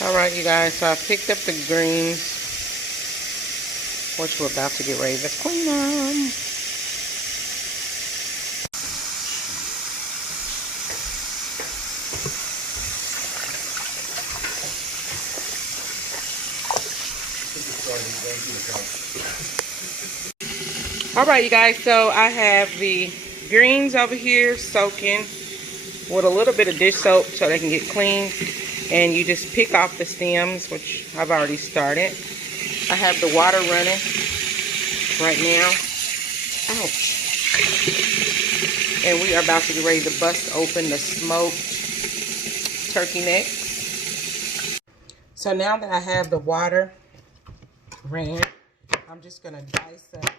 All right, you guys, so I picked up the greens, which we're about to get ready to clean them. All right, you guys, so I have the greens over here soaking with a little bit of dish soap so they can get clean. And you just pick off the stems, which I've already started. I have the water running right now. Ouch. And we are about to get ready to bust open the smoked turkey necks. So now that I have the water ran, I'm just going to dice up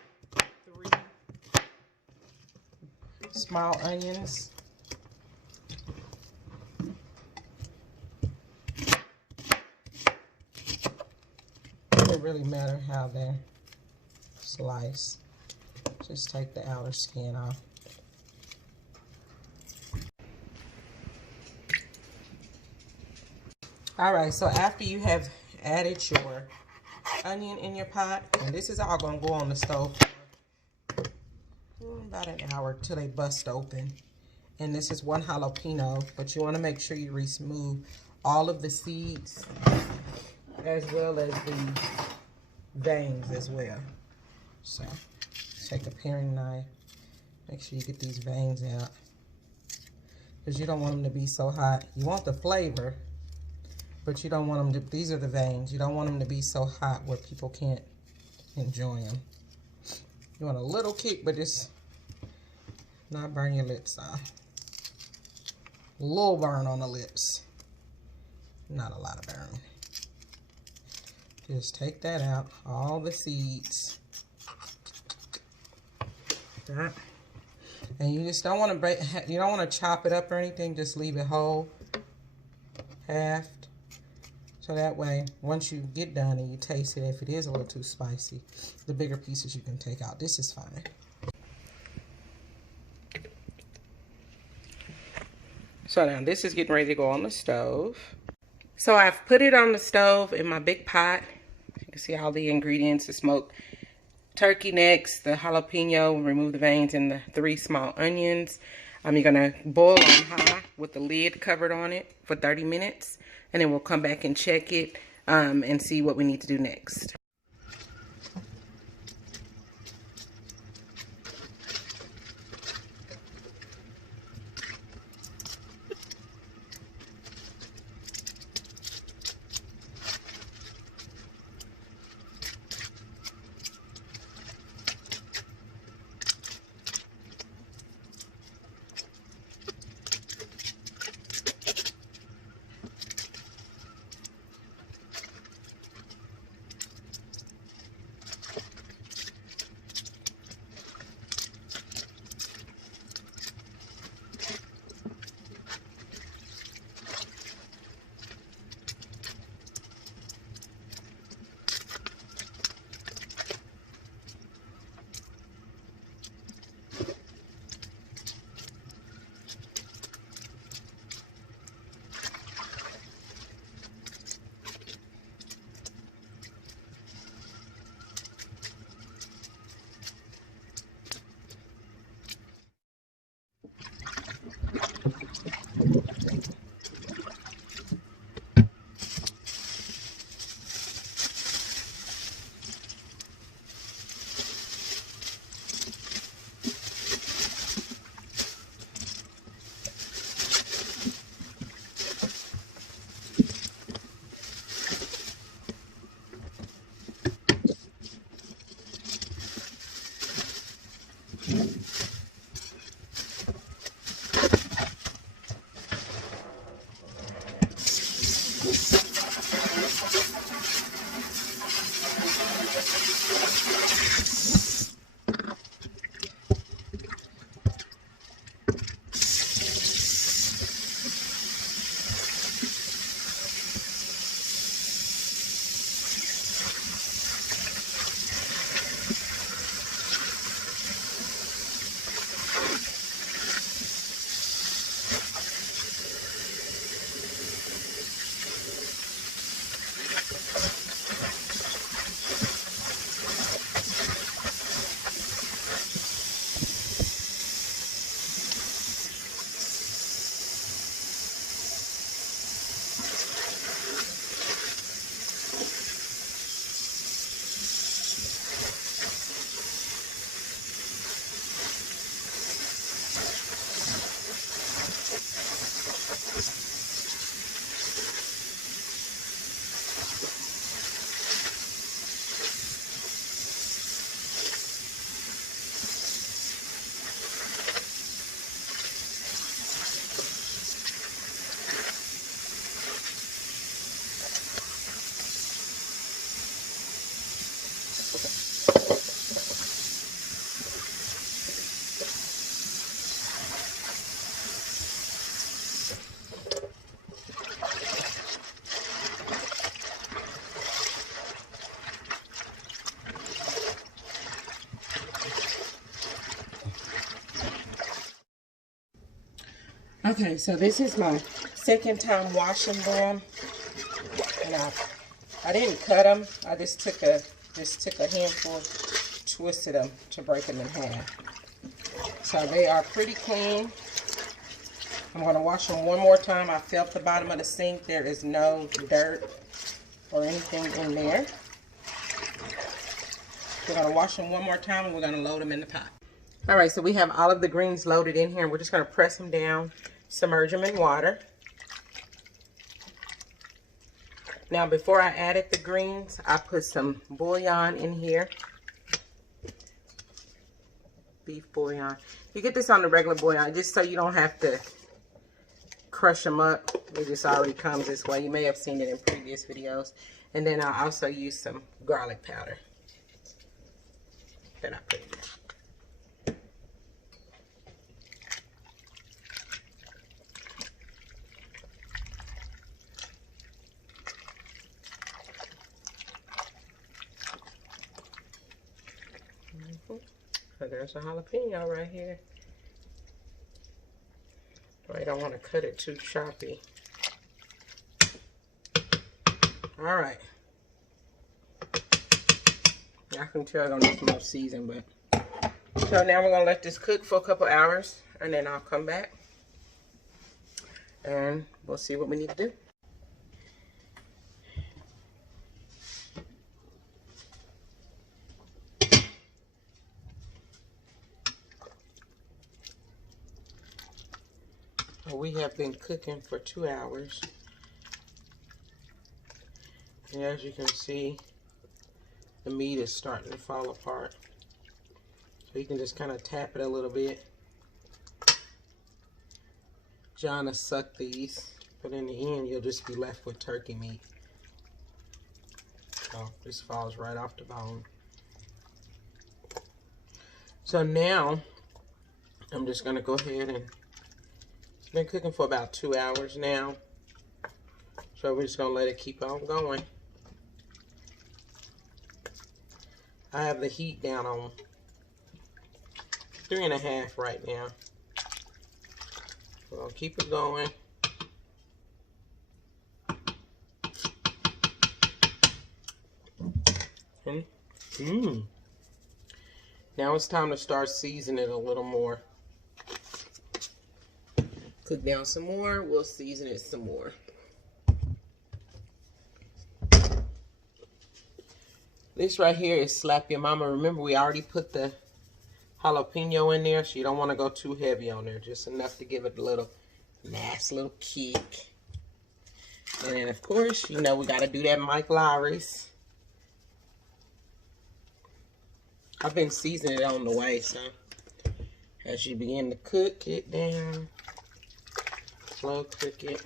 3 small onions. It doesn't really matter how they're sliced. Just take the outer skin off. Alright, so after you have added your onion in your pot, and this is all going to go on the stove for about an hour till they bust open. And this is 1 jalapeno, but you want to make sure you remove all of the seeds as well as the veins as well. So take a paring knife, make sure you get these veins out, because you don't want them to be so hot. You want the flavor, but you don't want them to, these are the veins, you don't want them to be so hot where people can't enjoy them. You want a little kick, but just not burn your lips off. A little burn on the lips, not a lot of burn. Just take that out, all the seeds. That. And you just don't want to break, you don't want to chop it up or anything, just leave it whole, halved. So that way, once you get done and you taste it, if it is a little too spicy, the bigger pieces you can take out. This is fine. So now this is getting ready to go on the stove. So I've put it on the stove in my big pot. You can see all the ingredients, the smoked turkey necks, the jalapeno, remove the veins, and the 3 small onions. You're gonna boil on high with the lid covered on it for 30 minutes. And then we'll come back and check it and see what we need to do next. Okay, so this is my second time washing them, and I didn't cut them. I just took a handful, twisted them to break them in half. So they are pretty clean. I'm going to wash them one more time. I felt the bottom of the sink. There is no dirt or anything in there. We're going to wash them one more time, and we're going to load them in the pot. All right, so we have all of the greens loaded in here. We're just going to press them down, submerge them in water. Now, before I added the greens, I put some bouillon in here. Beef bouillon. You get this on the regular bouillon, just so you don't have to crush them up. It just already comes this way. You may have seen it in previous videos. And then I also use some garlic powder that I put in there. So there's a jalapeno right here. I don't want to cut it too choppy. All right. I can tell I don't need some more season, but so now we're gonna let this cook for a couple hours, and then I'll come back and we'll see what we need to do. We have been cooking for 2 hours, and as you can see, the meat is starting to fall apart. So you can just kind of tap it a little bit. John will suck these, but in the end, you'll just be left with turkey meat. So this falls right off the bone. So now, I'm just gonna go ahead and it's been cooking for about 2 hours now. So we're just gonna let it keep on going. I have the heat down on 3.5 right now. We're gonna keep it going. Now it's time to start seasoning it a little more. Cook down some more, we'll season it some more. This right here is Slap Your Mama. Remember, we already put the jalapeno in there, so you don't want to go too heavy on there. Just enough to give it a little nice little kick. And then, of course, you know we got to do that Mike Lowry's. I've been seasoning it on the way, so as you begin to cook it down, slow cook it.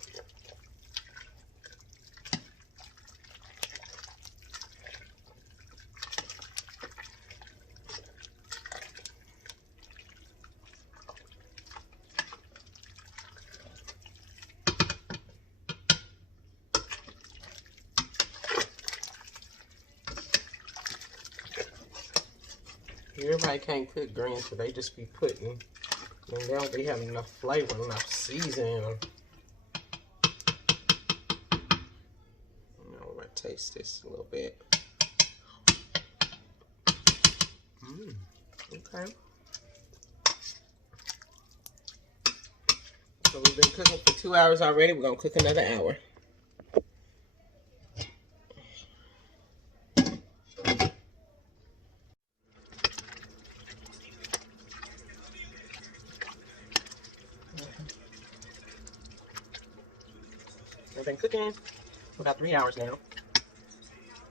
Everybody can't cook greens, so they just be putting, and they don't be having enough flavor, enough seasoning. I'm gonna taste this a little bit. Okay. So we've been cooking for 2 hours already. We're gonna cook another hour. We've been cooking for about 3 hours now.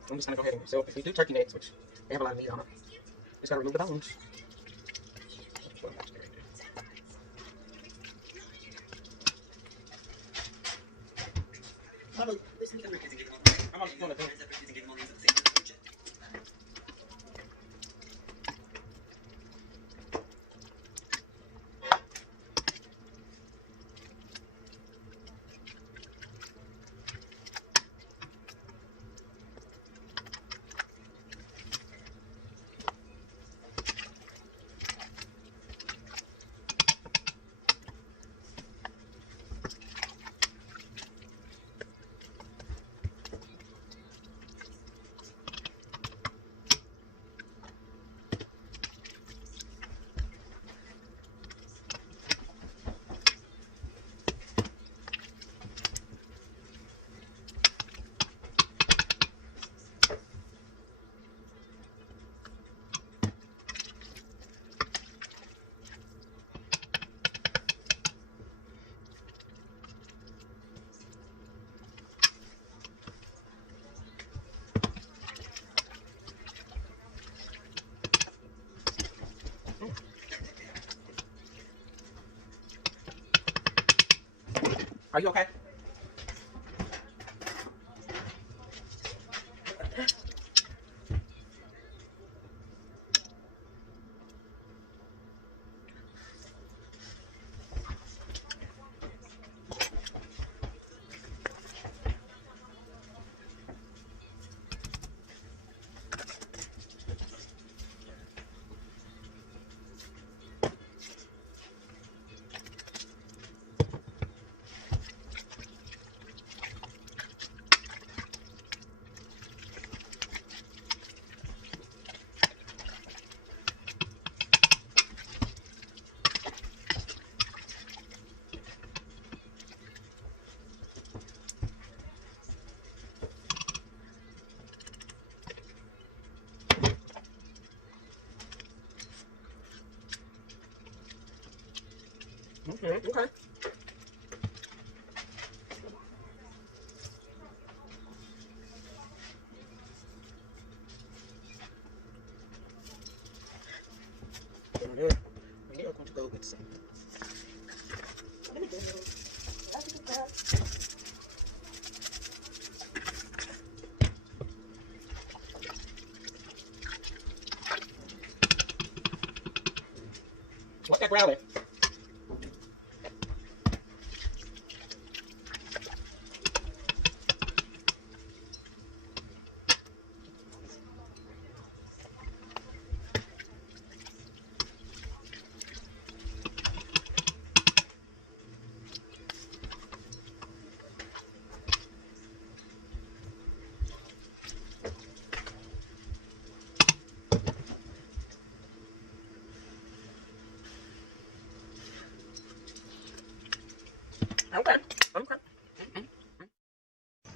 I'm just gonna go ahead and, so if we do turkey necks, which they have a lot of meat on them, just gotta remove the bones. Are you okay? Okay, okay. We are going to go with some. What's that growling? Okay, okay.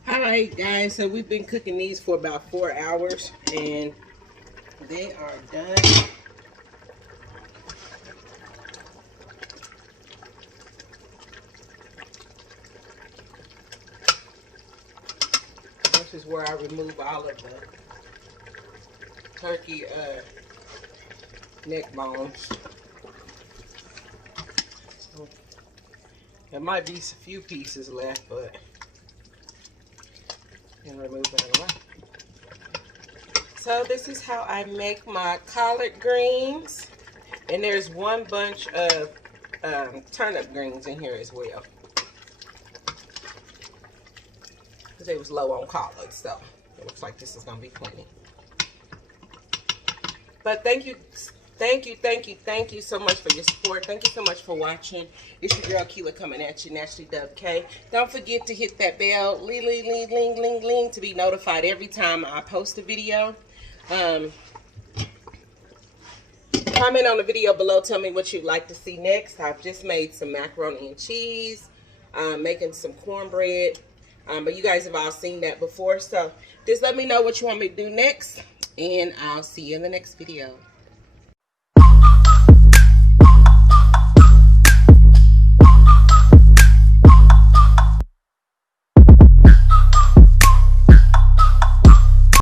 All right, guys, so we've been cooking these for about 4 hours, and they are done. This is where I remove all of the turkey neck bones. So there might be a few pieces left, but I can remove that away. So this is how I make my collard greens, and there's one bunch of turnip greens in here as well, because it was low on collards, so it looks like this is gonna be plenty. But thank you so much for your support. Thank you so much for watching. It's your girl Keela coming at you, naturally DubK. Don't forget to hit that bell, ling, to be notified every time I post a video. Comment on the video below. Tell me what you'd like to see next. I've just made some macaroni and cheese. I'm making some cornbread. But you guys have all seen that before. So just let me know what you want me to do next. And I'll see you in the next video.